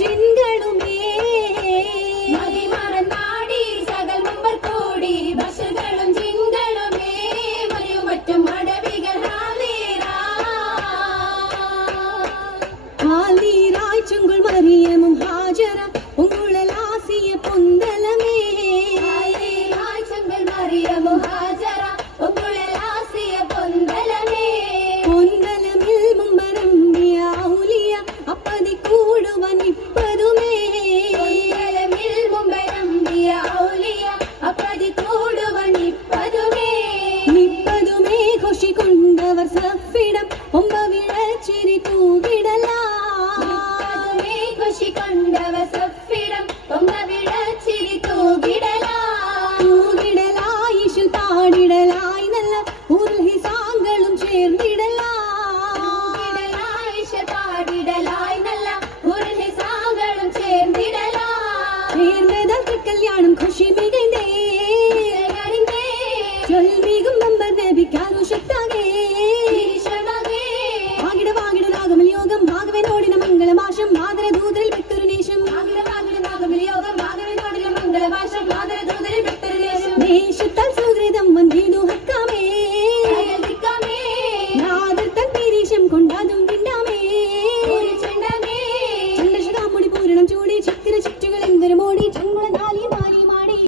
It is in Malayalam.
ജിൻകളുമേ മതിമറന്നാടി സകൽ മുമ്പർ കൂടി ബഷറുകളും ജിൻകളുമേ മറിയും മറ്റും അടവികൾ ഹാലീറായി ചുങ്കുൾ മറിയമും ഹാജറ ഉങ്കുഴലാസിയ പൊന്തലമേ ഹാലീറായി ചുങ്കുൾ മറിയമും ഹാജറ ഉങ്കുഴലാസിയ പൊന്തലമേ പൊന്തലമിൽ മുമ്പരമ്പിയ ഔലിയ അപ്പതി കൂടുവൻ ഇപ്പതുമേ പൊന്തലമിൽ മുമ്പരമ്പിയ ഔലിയ അപ്പതി കൂടുവൻ ഇപ്പതുമേ നിപ്പതുമേ ഘോഷി കൊണ്ടവർ സഫിടം ഒമ്പ വിളച്ചിരി തൂകിടലാ കൊണ്ടവർ സഫിടം ഒമ്പ വിളച്ചിരി തൂകിടലായിശു പാടിടലായി നല്ല ഉർഹിസാങ്ങളും ചേർന്നിടലായിശ പാടിടലായി നല്ല ഉർഹിസാങ്ങളും ചേർന്നിടലാ ചേർന്നത കല്യാണം ഖുഷിമേ